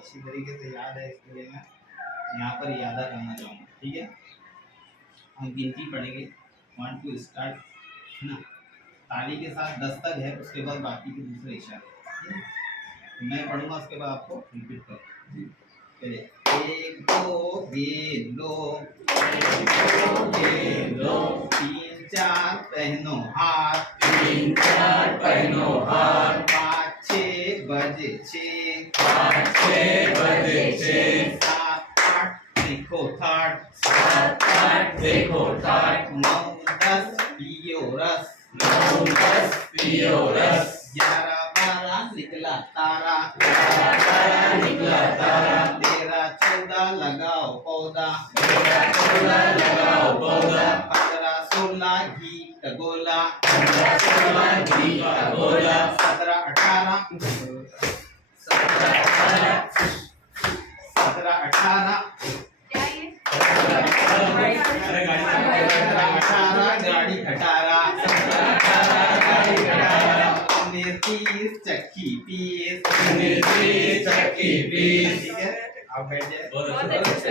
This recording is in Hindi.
अच्छी तरीके से याद है, इसके लिए मैं यहाँ पर यादा करना चाहूँगा। ठीक है, हम गिनती पढ़ेंगे 1 2 स्टार्ट, है ना। ताली के साथ 10 तक है, उसके बाद बाकी के दूसरे इशारे। तो मैं पढ़ूंगा, उसके बाद आपको रिपीट करो। चलिए, 1 2 गेंदो, 3 4 पहनो हाथ, 3 4 पहनो हाथ, 5 6 बजे 6, 5 6 बजे 6, 7 8 देखो ठाट, 7 8 देखो ठाट, 9 10 पियो रस, 9 10 पियो रस, 11 12 निकला तारा, 11 12 निकला तारा, 13 14 लगाओ पौधा, 13 14 लगाओ पौधा, 15 16 घी का गोला, 15 16 घी का गोला, 17 18 17 18 17 18 क्या ये? 18 गाड़ी खटारा, 19 चक्की 30, निर्देश चक्की 20। ठीक है, आप बैठ जाए। बहुत अच्छे।